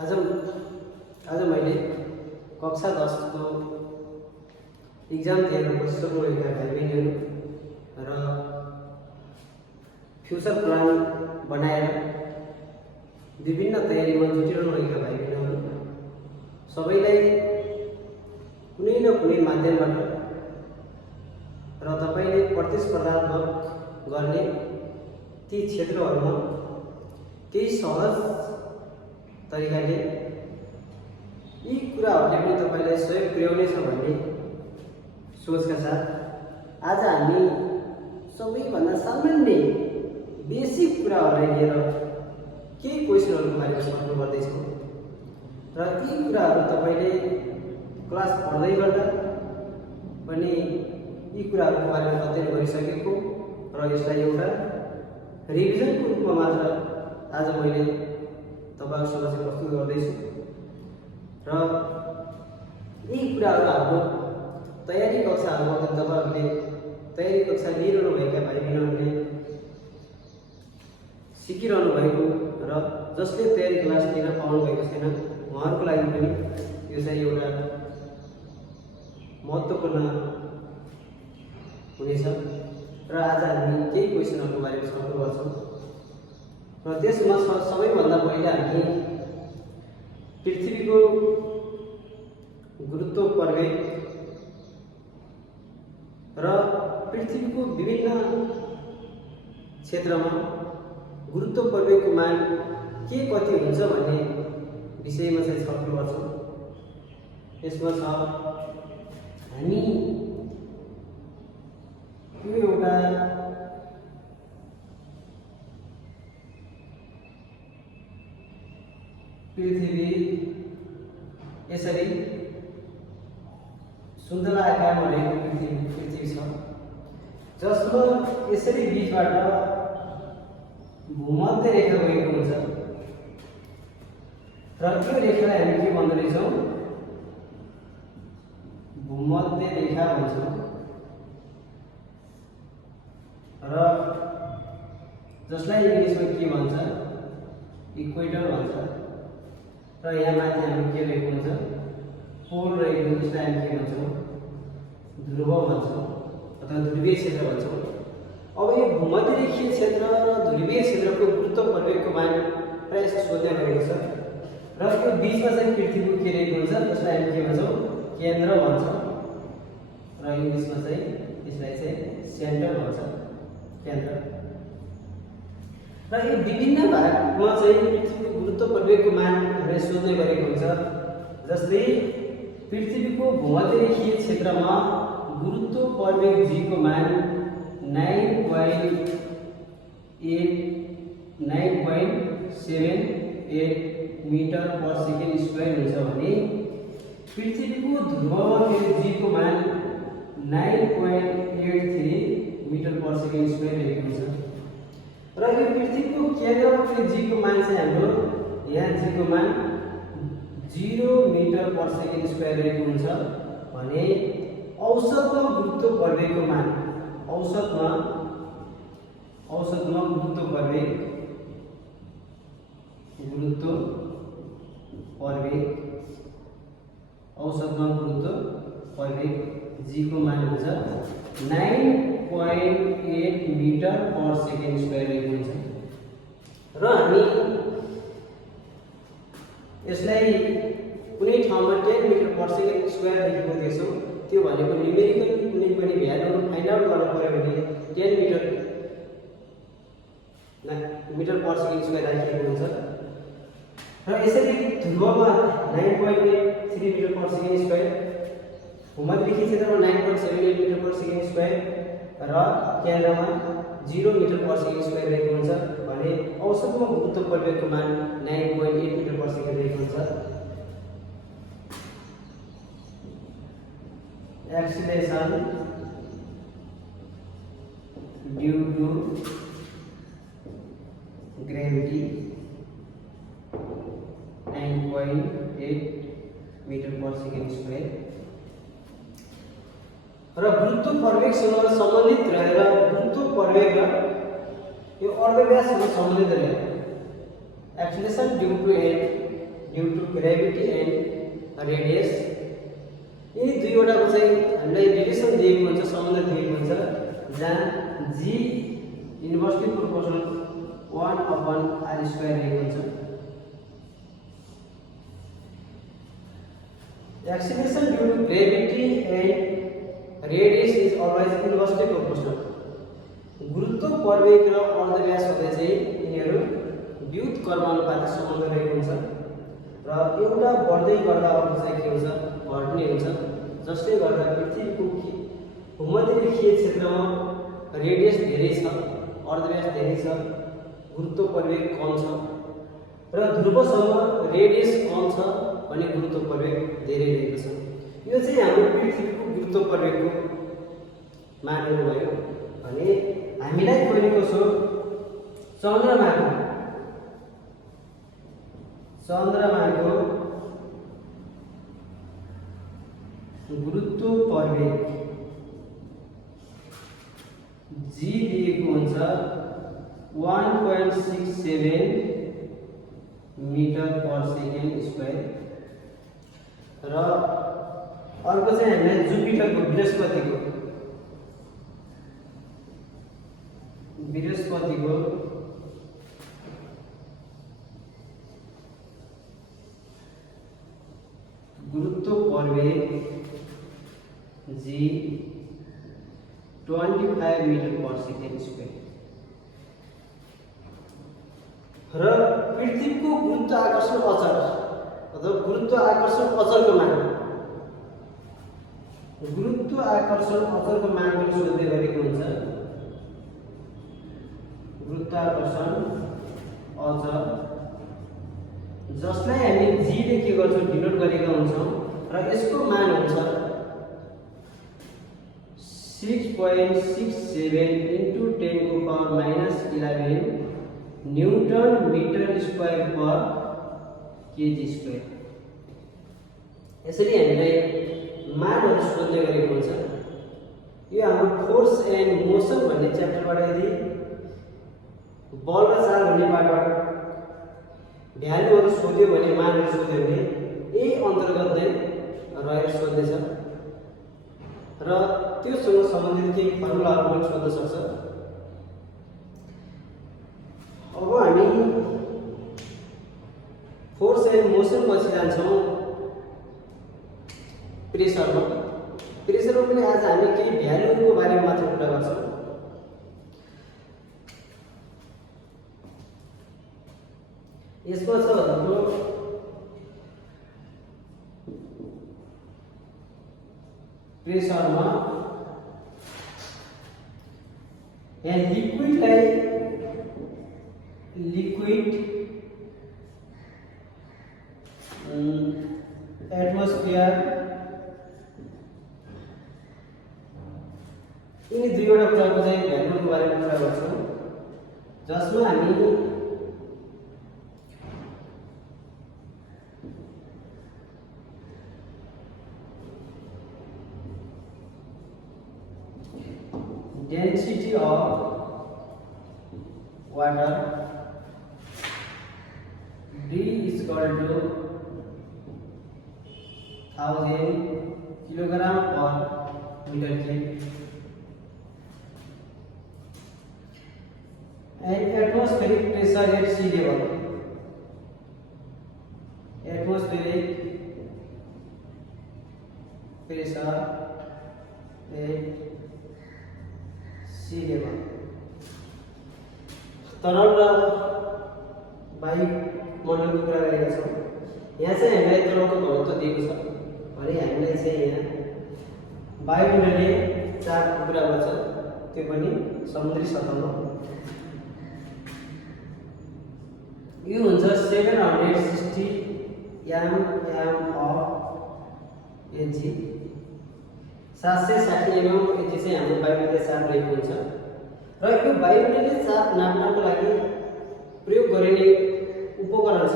आज आज मैले कक्षा 10 को इक्जाम दिएर बसिसक्नु भएका भाइ बहिनीहरू र फ्युचर प्लान बनाएर विभिन्न तयारीमा जुटिरहनु भएका भाइ बहिनीहरू सबैलाई कुनै न कुनै माध्यमबाट र तपाईले प्रतिस्पर्धात्मक गर्ने ती क्षेत्रहरूमा केही सहज तरिकाले यी कुराहरूले पनि तपाईलाई सहयोग पुर्याउनेछ भन्ने सोचका साथ आज हामी सबैभन्दा सामान्य बेसिक कुराहरूलाई लिएर केही क्वेसनहरूको बारेमा सोध्नु पर्दैछौँ र यी कुराहरू तपाईले क्लास पढ्दै गर्दा पनि यी कुराहरूको बारेमा अध्ययन गरिसकेको र यसलाई एउटा रिभिजनको रूपमा मात्र आज मैले तपाईहरु समक्ष प्रस्तुत गर्दैछु र यी कुराहरू हाम्रो तयारी कक्षाहरूमा तपाईहरुले तयारी कक्षा लिइरहनु भएका भाइ बहिनीहरूले सिकिरहनु भएको र जसले तयारी क्लास लिन पाउनु भएको छैन उहाँहरूको लागि पनि यो चाहिँ एउटा महत्त्वपूर्ण हुनेछ र आज हामी केही क्वेसनहरूको बारेमा छलफल गर्छौँ र त्यसमा सबैभन्दा पहिले हामी पृथ्वीको गुरुत्व प्रवेग र पृथ्वीको विभिन्न क्षेत्रमा गुरुत्व प्रवेगको मान के कति हुन्छ भन्ने विषयमा चाहिँ छलफल गर्छौँ। यसमा छ हामी यो एउटा पृथ्वी यसरी सुन्तला आकारमा रहेको पृथ्वी छ जसको यसरी बीचबाट भूमध्य रेखा गएको हुन्छ र त्यो रेखालाई हामी के भन्दो रहेछौँ भूमध्य रेखा भन्छौँ र जसलाई इङ्ग्लिसमा के भन्छ इक्वेटर भन्छ र यहाँ माथि हामी के रहेको हुन्छ पोल रहेको हुन्छ जसलाई हामी के भन्छौँ ध्रुव भन्छौँ अथवा ध्रुवीय क्षेत्र भन्छौँ। अब यो भूमध्य रेखीय क्षेत्र र ध्रुवीय क्षेत्रको गुरुत्व प्रवेगको मान प्रायः जस्तो सोध्ने गरेको छ र यो बीचमा चाहिँ पृथ्वीको के रहेको हुन्छ जसलाई हामी के भन्छौँ केन्द्र भन्छौँ र इङ्ग्लिसमा चाहिँ यसलाई चाहिँ सेन्टर भन्छ केन्द्र र यो विभिन्न भागमा चाहिँ पृथ्वीको गुरुत्व प्रवेगको मान हामीले सोध्ने गरेको हुन्छ। जस्तै पृथ्वीको भूमध्य रेखीय क्षेत्रमा गुरुत्व प्रवेग g को मान 9.78 मिटर पर सेकेन्ड स्क्वायर हुन्छ भने पृथ्वीको ध्रुवमा फेरि g को मान 9.83 मिटर पर सेकेन्ड स्क्वायर रहेको हुन्छ र यो पृथ्वीको केन्द्रमा फेरि g को मान चाहिँ हाम्रो यहाँ g को मान 0 मिटर पर सेकेन्ड स्क्वायर रहेको हुन्छ भने औसतमा गुरुत्व प्रवेगको मान औसतमा गुरुत्व प्रवेग औसतमा गुरुत्व प्रवेग g को मान हुन्छ 9.8 मिटर पर सेकेन्ड स्क्वायर रहेको हुन्छ र हामी यसलाई कुनै ठाउँमा 10 मिटर पर सेकेन्ड स्क्वायर लेखेको देख्छौँ त्यो भनेको न्युमेरिकल कुनै पनि भ्यालु फाइन्ड आउट गर्न पर्यो भने 10 मिटर पर सेकेन्ड स्क्वायर राखिएको हुन्छ र यसरी ध्रुवमा 9.83 मिटर पर सेकेन्ड स्क्वायर भूमध्य रेखीय क्षेत्रमा 9.78 मिटर पर सेकेन्ड स्क्वायर र केन्द्रमा 0 मिटर पर सेकेन्ड स्क्वायर रहेको हुन्छ भने औसतमा गुरुत्व प्रवेगको मान 9.8 मिटर पर सेकेन्ड रहेको हुन्छ। Acceleration due to gravity 9.8 metre per second square र गुरुत्व प्रवेगसँग सम्बन्धित रहेर गुरुत्व प्रवेग र यो अर्धव्याससँग सम्बन्धित रहेर acceleration due to due to gravity and radius. यी दुईवटाको चाहिँ हामीलाई रिलेसन दिएको हुन्छ, सम्बन्ध दिएको हुन्छ, जहाँ जी इन्भर्सली प्रोपोर्सनल 1/r² रहेको हुन्छ। Acceleration due to gravity and radius is always inversely proportional. गुरुत्व प्रवेग र अर्धव्यास हुँदै चाहिँ यिनीहरू व्युत कर्मानुपातिक सम्बन्ध रहेको हुन्छ र एउटा बढ्दै गर्दा अर्को चाहिँ के हुन्छ, घट्ने हुन्छ, जसले गर्दा पृथ्वीको भूमध्यरेखीय क्षेत्रमा रेडियस धेरै छ, अर्धव्यास धेरै छ, गुरुत्व प्रवेग कम छ र ध्रुवसम्म रेडियस कम छ भने गुरुत्व प्रवेग धेरै रहेको छ। यो चाहिँ हाम्रो पृथ्वीको गुरुत्व प्रवेगको मानहरू भयो भने हामीलाई खोलेको छ चन्द्रमाको गुरुत्व प्रवेग जी दिएको हुन्छ 1.67 मिटर पर सेकेन्ड स्क्वायर र अर्को चाहिँ हामीलाई जुपिटरको बृहस्पतिको गुरुत्व प्रवेग जी 25 मिटर पर सेकेन्ड स्क्वायर र पृथ्वीको गुरुत्व आकर्षण अचल अथवा गुरुत्व आकर्षण अचलको मान, गुरुत्व आकर्षण अचलको मान पनि सोध्दै गरेको हुन्छ। गुरुत्वाकर्षण अचल जसलाई हामी जी ले के गर्छौं, डिनोट गरेका हुन्छौं र यसको मान हुन्छ 6.67 into 10⁻⁻11 न्यूटन मीटर स्क्वायर पर केजी स्क्वायर। यसरी हामीलाई मानहरू सोध्ने गरेको हुन्छ। यो हाम्रो फोर्स एन्ड मोसन भन्ने च्याप्टरबाट यदि बल र चाल भन्ने पार्टबाट भ्यालुहरू सोध्यो भने, मानहरू सोध्यो भने यही अन्तर्गत नै रहेर सोध्दैछ र त्योसँग सम्बन्धित केही फर्मुलाहरू पनि सोध्न सक्छ। अब हामी फोर्स एन्ड मोसन पछि जान्छौं प्रेसरमा। प्रेसरमा पनि आज हामी केही भ्यालुको बारेमा मात्र कुरा गर्छौं। यसमा छ हाम्रो प्रेसरमा यहाँ लिक्विड एटमोस्फियर यिनी दुईवटा कुराको चाहिँ भ्यालुको बारेमा कुरा गर्छौं, जसमा हामी density of water D is equal to 1000 kilogram per meter cube and atmospheric pressure at sea level. Atmospheric pressure at sea level. तरल र वायु मण्डलको कुरा गरेका छौं। यहाँ चाहिँ हामीलाई तरलको घनत्व दिएको छ भने हामीलाई चाहिँ यहाँ वायुमण्डलीय चापको कुरा गर्छ, त्यो पनि समुद्री सतहमा। यो हुन्छ 760 mm of Hg, 760 mm Hg चाहिँ हाम्रो वायुमण्डलीय चाप रहेको हुन्छ र यो वायुमण्डलीय चाप नाप्नको लागि प्रयोग गरिने उपकरण छ।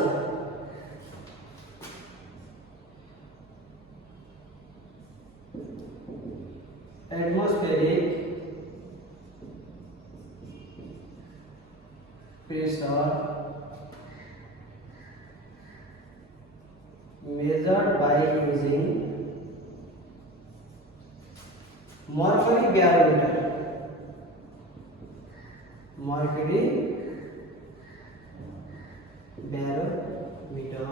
Atmospheric pressure measured by using mercury barometer. Mercury barometer.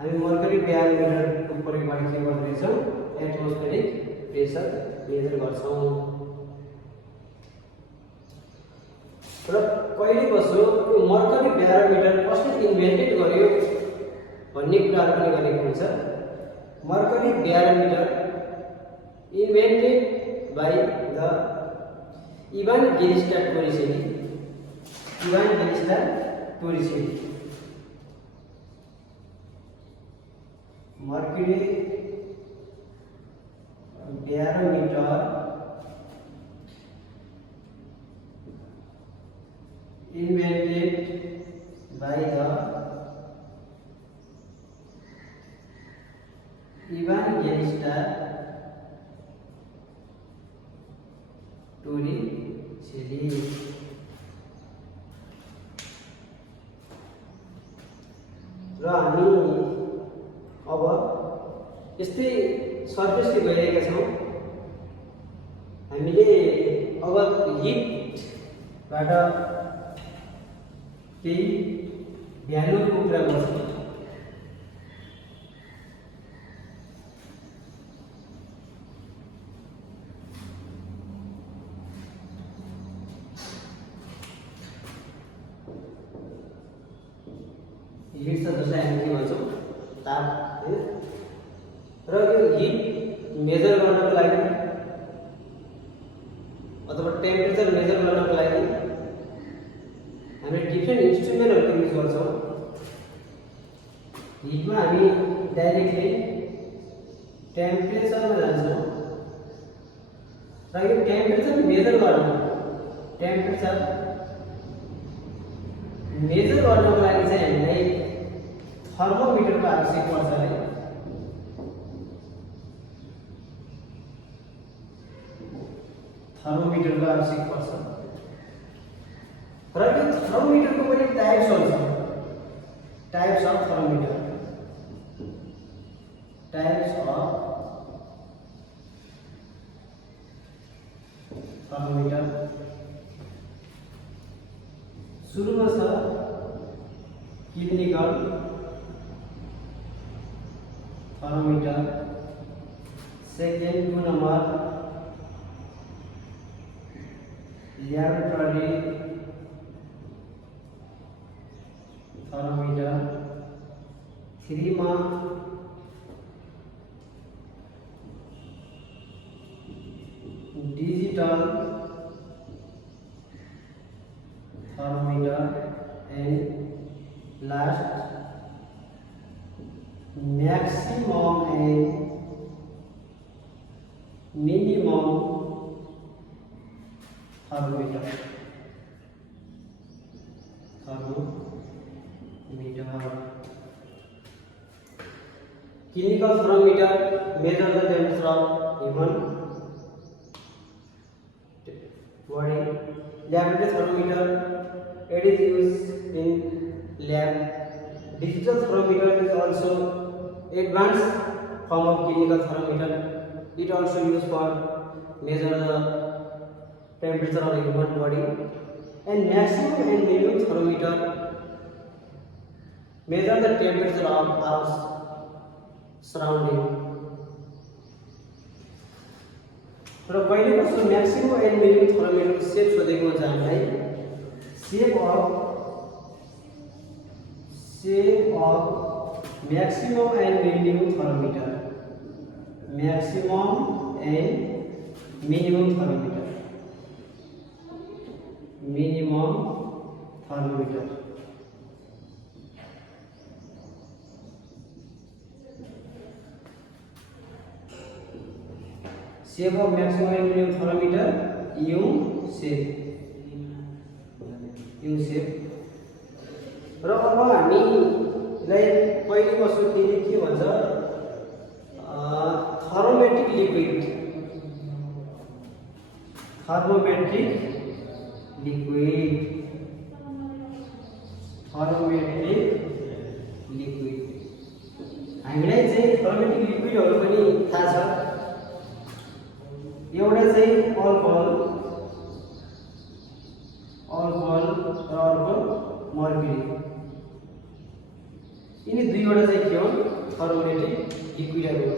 हामी mercury barometer को प्रयोगबाट के गर्दैछौँ? एटमोस्फेरिक प्रेसर मेजर गर्छौँ। र कहिले कसो यो mercury barometer कसले इन्भेन्टेड गर्यो भन्ने कुराहरु पनि गरेको हुन्छ। mercury barometer invented by the Evangelista Torricelli. Evangelista Torricelli. Mercury barometer invented by the Evangelista Torricelli. र हामी अब यस्तै सर्फेसले गइरहेका छौँ। हामीले अब हिटबाट केही भ्यालुको कुरा गर्छौँ। हिट छ जसलाई हामी के भन्छौँ? ताप, हैन? र यो हिट मेजर गर्नको लागि अथवा टेम्परेचर मेजर गर्नको लागि हामीले डिफ्रेन्ट इन्स्ट्रुमेन्टहरुको युज गर्छौँ। हिटमा हामी डाइरेक्टली टेम्परेचरमा जान्छौँ र यो टेम्परेचर मेजर गर्नको लागि चाहिँ हामीलाई थर्मोमिटरको आवश्यक पर्छ है। थर्मोमिटरको आवश्यक पर्छ र यो थर्मोमिटरको पनि टाइप्स हुन्छ। Types of thermometer. Types of thermometer. सुरुमा छ clinical thermometer. Second 2 number laboratory thermometer. 3 मा digital thermometer and last maximum and minimum thermometer. Clinical thermometer measure the temperature of human body. Laboratory thermometer, it is used in lab. Digital thermometer is also advanced form of clinical thermometer. It also used for measure the temperature of the human body. And maximum and minimum thermometer measure the temperature of our surrounding. र पहिले कस्तो maximum and minimum thermometer को shape सोधेको हुन्छ हामीलाई। Shape of maximum and minimum thermometer. Maximum and minimum thermometer. Minimum thermometer. Shape of maximum and minimum thermometer U shape. र अब हामीलाई पहिले कसो के भन्छ? Thermometric liquid. Thermometric liquid. Thermometric liquid हामीलाई चाहिँ एरोमेटिक लिक्विडहरू पनि थाहा छ। एउटा चाहिँ अल्कोहल र अर्को मर्क्युरी। यिनी दुईवटा चाहिँ के हो एरोमेटिक लिक्विडहरू।